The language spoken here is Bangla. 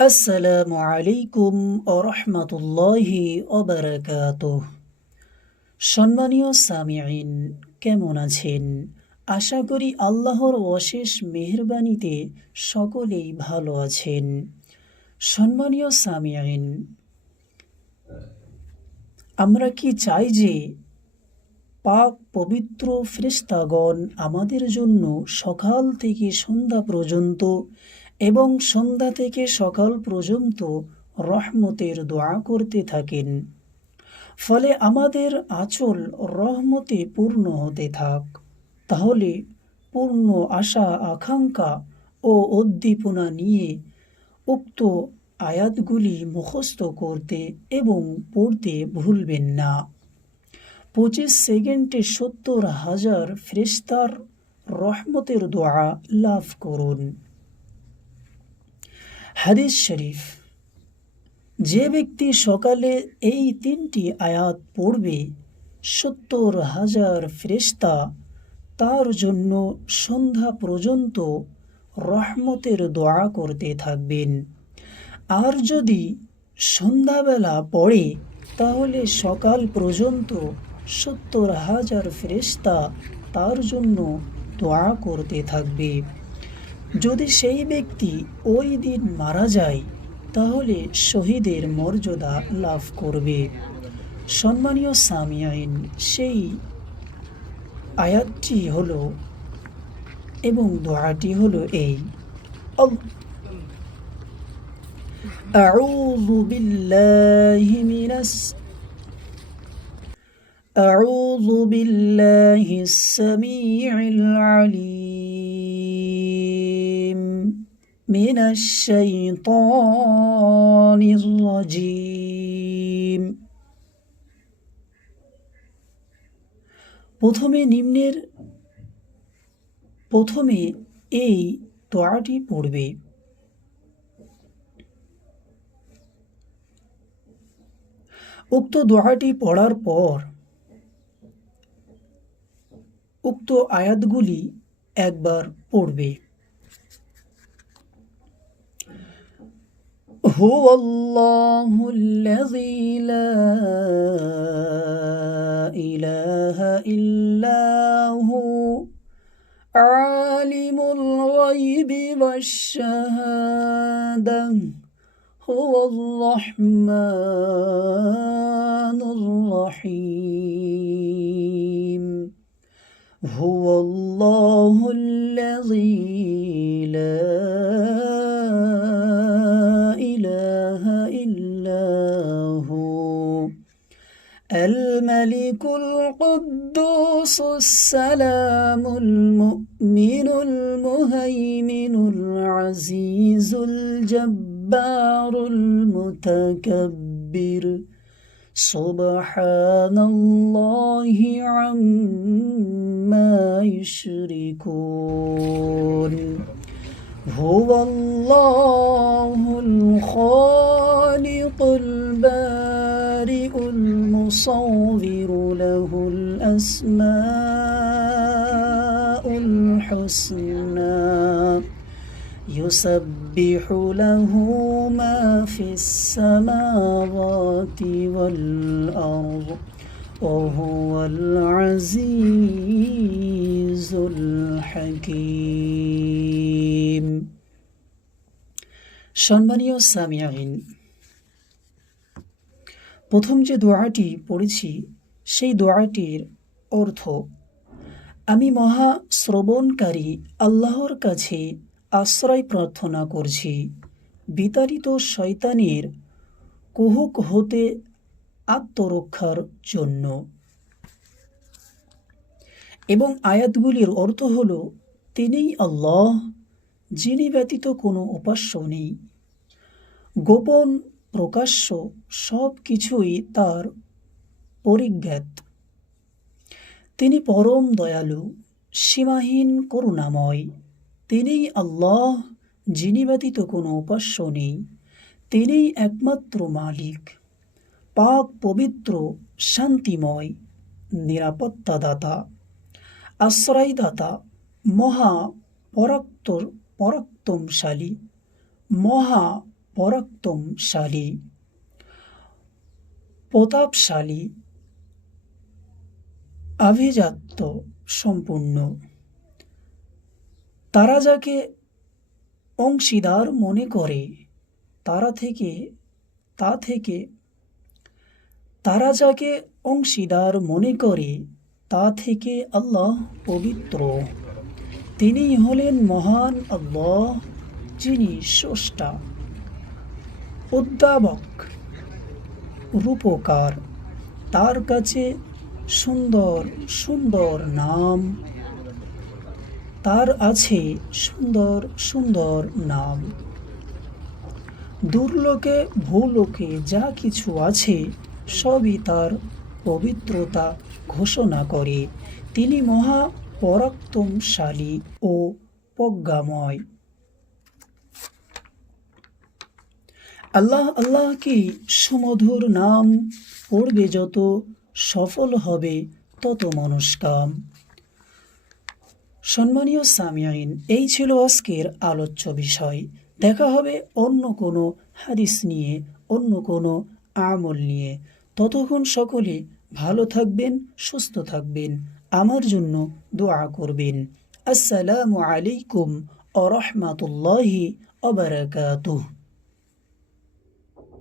আসসালামু আলাইকুম ওয়া রাহমাতুল্লাহি ওয়া বারাকাতুহু। সম্মানীয় সামিঈন, কেমন আছেন? আশা করি আল্লাহর অশেষ মেহেরবানিতে সকলেই ভালো আছেন। সম্মানীয় সামিঈন, আমরা কি চাই যে পাক পবিত্র ফেরেশতাগণ আমাদের জন্য সকাল থেকে সন্ধ্যা পর্যন্ত এবং সন্ধ্যা থেকে সকাল পর্যন্ত রহমতের দোয়া করতে থাকেন, ফলে আমাদের আঁচল রহমতে পূর্ণ হতে থাক। তাহলে পূর্ণ আশা আকাঙ্ক্ষা ও উদ্দীপনা নিয়ে উক্ত আয়াতগুলি মুখস্থ করতে এবং পড়তে ভুলবেন না। 25 সেকেন্ডে 70,000 ফেরেশতার রহমতের দোয়া লাভ করুন। হাদিস শরীফ, যে ব্যক্তি সকালে এই 3টি আয়াত পড়বে, 70,000 ফেরেশতা তার জন্য সন্ধ্যা পর্যন্ত রহমতের দোয়া করতে থাকবেন। আর যদি সন্ধ্যাবেলা পড়ে, তাহলে সকাল পর্যন্ত 70,000 ফেরেশতা তার জন্য দোয়া করতে থাকবে। যদি সেই ব্যক্তি ওই দিন মারা যায়, তাহলে শহীদের মর্যাদা লাভ করবে। সম্মানীয় সামিঈন, সেই আয়াতটি হলো এবং দোয়াটি হলো এই: আউযু বিল্লাহিস সামিউল আলিম মিনাশ শাইতানির রাজিম। প্রথমে এই দোয়াটি পড়বে। উক্ত দোয়াটি পড়ার পর উক্ত আয়াতগুলি একবার পড়বে। হুয়াল্লাহুল্লাযী লা ইলাহা ইল্লা হু আলিমুল গায়বি ওয়াশ শাহাদাহ হুয়ার রাহমানুর রাহিম। হুয়াল্লাহুল্লাযী লা ইলাহা ইল্লা হু الملك القدوس السلام المؤمن المهيمن العزيز الجبار المتكبر سبحان الله عما يشركون هو الله الخالق البارئ المصور له الأسماء الحسنى يسبح له ما في السماوات والأرض وهو العزيز الحكيم। সম্মানীয় সামিঈন, প্রথম যে দোয়াটি পড়েছি, সেই দোয়াটির অর্থ: আমি মহা শ্রবণকারী আল্লাহর কাছে আশ্রয় প্রার্থনা করছি বিতাড়িত শয়তানের কুহুক হতে আত্মরক্ষার জন্য। এবং আয়াতগুলির অর্থ হল, তিনিই আল্লাহ, যিনি ব্যতীত কোনো উপাস্য নেই। গোপন প্রকাশ্য সব কিছুই তার পরিজ্ঞাত। তিনি পরম দয়ালু, সীমাহীন করুণাময়। তিনিই আল্লাহ, যিনি ব্যতীত কোনো উপাস্য নেই। তিনিই একমাত্র মালিক, পাক পবিত্র, শান্তিময়, নিরাপত্তাদাতা, আশ্রয়দাতা, মহা পরাক্রমশালী, মহা পরাক্রমশালী, প্রতাপশালী, আভিজাত্য সম্পূর্ণ। তারা যাকে অংশীদার মনে করে তারা যাকে অংশীদার মনে করে তা থেকে আল্লাহ পবিত্র। তিনিই হলেন মহান আল্লাহ, যিনি স্রষ্টা, উদ্ভাবক, রূপকার। তার কাছে সুন্দর সুন্দর নাম, তার আছে সুন্দর সুন্দর নাম। দুর্লোকে ভূলোকে যা কিছু আছে সবই তার পবিত্রতা ঘোষণা করে। তিনি মহা পরাক্রমশালী ও প্রজ্ঞাময়। আল্লাহ আল্লাহ কি সুমধুর নাম পড়বে যত, সফল হবে তত মনস্কাম। সম্মানীয় সামিয়াইন, এই ছিল আজকের আলোচ্য বিষয়। দেখা হবে অন্য কোনো হাদিস নিয়ে, অন্য কোনো আমল নিয়ে। ততক্ষণ সকলে ভালো থাকবেন, সুস্থ থাকবেন, আমার জন্য দোয়া করবেন। আসসালামু আলাইকুম ওয়া রাহমাতুল্লাহি ওয়া বারাকাতুহু।